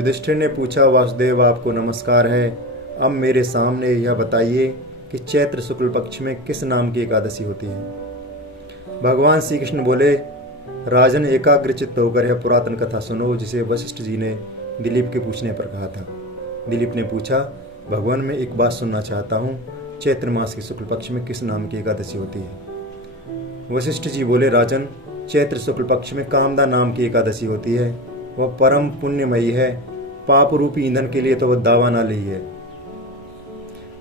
युधिष्ठिर ने पूछा, वासुदेव आपको नमस्कार है। अब मेरे सामने यह बताइए कि चैत्र शुक्ल पक्ष में किस नाम की एकादशी होती है। भगवान श्री कृष्ण बोले, राजन एकाग्रचित्त होकर यह पुरातन कथा सुनो जिसे वशिष्ठ जी ने दिलीप के पूछने पर कहा था। दिलीप ने पूछा, भगवान मैं एक बात सुनना चाहता हूँ, चैत्र मास के शुक्ल पक्ष में किस नाम की एकादशी होती है। वशिष्ठ जी बोले, राजन चैत्र शुक्ल पक्ष में कामदा नाम की एकादशी होती है। वह परम पुण्यमयी है। पाप रूपी ईंधन के लिए तो वह दावानल ही है।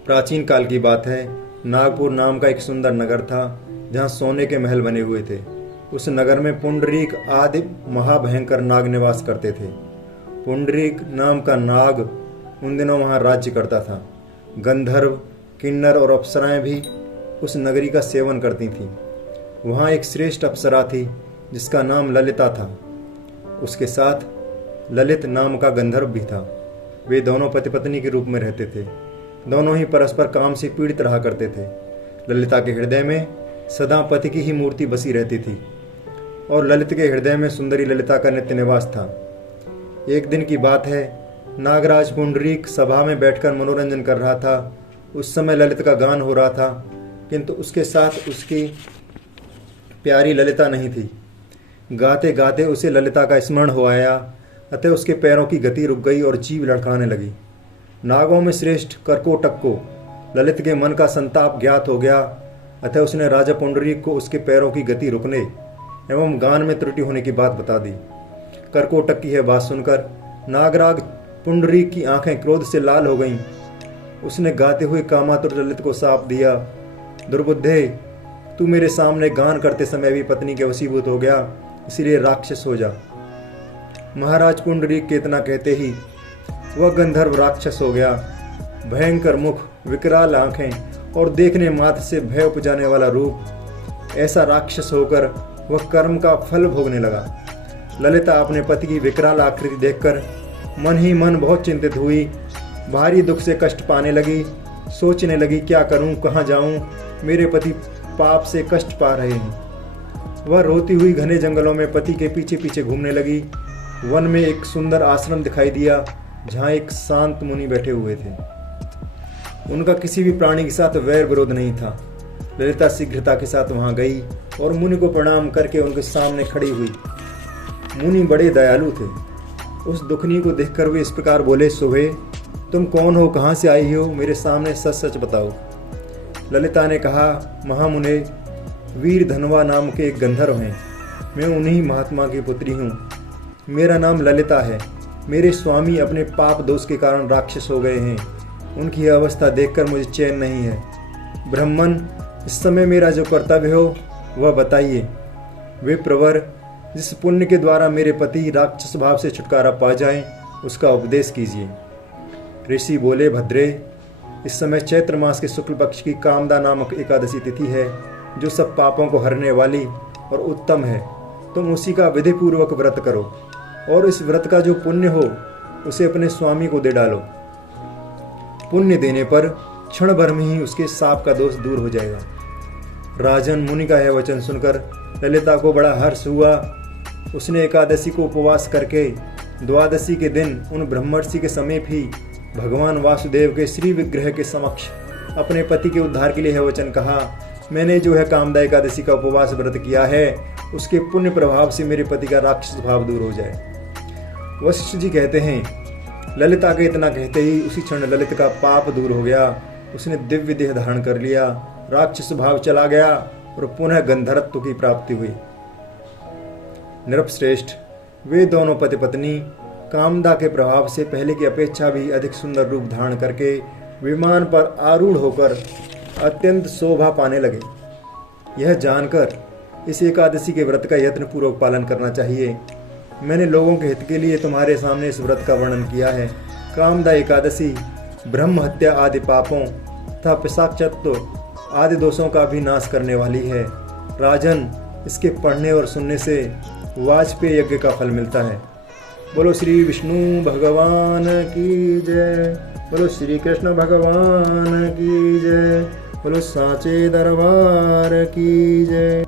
प्राचीन काल की बात है, नागपुर नाम का एक सुंदर नगर था जहाँ सोने के महल बने हुए थे। उस नगर में पुंडरीक आदि महाभयंकर नाग निवास करते थे। पुंडरीक नाम का नाग उन दिनों वहाँ राज्य करता था। गंधर्व, किन्नर और अप्सराएं भी उस नगरी का सेवन करती थीं। वहाँ एक श्रेष्ठ अप्सरा थी जिसका नाम ललिता था। उसके साथ ललित नाम का गंधर्व भी था। वे दोनों पति पत्नी के रूप में रहते थे। दोनों ही परस्पर काम से पीड़ित रहा करते थे। ललिता के हृदय में सदा पति की ही मूर्ति बसी रहती थी और ललित के हृदय में सुंदरी ललिता का नित्य निवास था। एक दिन की बात है, नागराज पुंडरीक सभा में बैठकर मनोरंजन कर रहा था। उस समय ललित का गान हो रहा था, किंतु उसके साथ उसकी प्यारी ललिता नहीं थी। गाते गाते उसे ललिता का स्मरण हो आया, अतः उसके पैरों की गति रुक गई और जीभ लड़खड़ाने लगी। नागों में श्रेष्ठ करकोटक को ललित के मन का संताप ज्ञात हो गया, अतः उसने राजा पुंडरीक को उसके पैरों की गति रुकने एवं गान में त्रुटि होने की बात बता दी। करकोटक की यह बात सुनकर नागराज पुंडरीक की आंखें क्रोध से लाल हो गईं। उसने गाते हुए कामातुर ललित को शाप दिया, दुर्बुद्धे, तू मेरे सामने गान करते समय भी पत्नी के वशीभूत हो गया, इसलिए राक्षस हो जा। महाराज पुंडरीक के इतना कहते ही वह गंधर्व राक्षस हो गया। भयंकर मुख, विकराल आंखें और देखने मात्र से भय उपजाने वाला रूप, ऐसा राक्षस होकर वह कर्म का फल भोगने लगा। ललिता अपने पति की विकराल आकृति देखकर मन ही मन बहुत चिंतित हुई। भारी दुख से कष्ट पाने लगी। सोचने लगी, क्या करूं, कहाँ जाऊं, मेरे पति पाप से कष्ट पा रहे हैं। वह रोती हुई घने जंगलों में पति के पीछे पीछे घूमने लगी। वन में एक सुंदर आश्रम दिखाई दिया जहाँ एक शांत मुनि बैठे हुए थे। उनका किसी भी प्राणी के साथ वैर विरोध नहीं था। ललिता शीघ्रता के साथ वहां गई और मुनि को प्रणाम करके उनके सामने खड़ी हुई। मुनि बड़े दयालु थे। उस दुखनी को देखकर वे इस प्रकार बोले, सुबे, तुम कौन हो, कहाँ से आई हो, मेरे सामने सच सच बताओ। ललिता ने कहा, महामुने, वीर धनवा नाम के एक गंधर्व हैं। मैं उन्हीं महात्मा की पुत्री हूँ। मेरा नाम ललिता है। मेरे स्वामी अपने पाप दोष के कारण राक्षस हो गए हैं। उनकी यह अवस्था देखकर मुझे चैन नहीं है। ब्राह्मण, इस समय मेरा जो कर्तव्य हो वह बताइए। वे प्रवर, जिस पुण्य के द्वारा मेरे पति राक्षस भाव से छुटकारा पा जाएं, उसका उपदेश कीजिए। ऋषि बोले, भद्रे, इस समय चैत्र मास के शुक्ल पक्ष की कामदा नामक एकादशी तिथि है, जो सब पापों को हरने वाली और उत्तम है। तुम उसी का विधि पूर्वक व्रत करो और इस व्रत का जो पुण्य हो उसे अपने स्वामी को दे डालो। पुण्य देने पर क्षण भर में ही उसके साप का दोष दूर हो जाएगा। राजन, मुनि का यह वचन सुनकर ललिता को बड़ा हर्ष हुआ। उसने एकादशी को उपवास करके द्वादशी के दिन उन ब्रह्मर्षि के समीप ही भगवान वासुदेव के श्री विग्रह के समक्ष अपने पति के उद्धार के लिए यह वचन कहा, मैंने जो है कामदा एकादशी का उपवास व्रत किया है, उसके पुण्य प्रभाव से मेरे पति का राक्षस भाव दूर हो जाए। वशिष्ठ जी कहते हैं, ललिता के इतना कहते ही उसी क्षण ललित का पाप दूर हो गया। उसने दिव्य देह धारण कर लिया, राक्षस भाव चला गया और पुनः गंधर्वत्व की प्राप्ति हुई। नृपश्रेष्ठ, वे दोनों पति पत्नी कामदा के प्रभाव से पहले की अपेक्षा भी अधिक सुंदर रूप धारण करके विमान पर आरूढ़ होकर अत्यंत शोभा पाने लगे। यह जानकर इस एकादशी के व्रत का यत्नपूर्वक पालन करना चाहिए। मैंने लोगों के हित के लिए तुम्हारे सामने इस व्रत का वर्णन किया है। कामदा एकादशी ब्रह्म हत्या आदि पापों तथा पिशाचत्व आदि दोषों का भी नाश करने वाली है। राजन, इसके पढ़ने और सुनने से वाजपेय यज्ञ का फल मिलता है। बोलो श्री विष्णु भगवान की जय। बोलो श्री कृष्ण भगवान की जय। बोलो साचे दरबार की जय।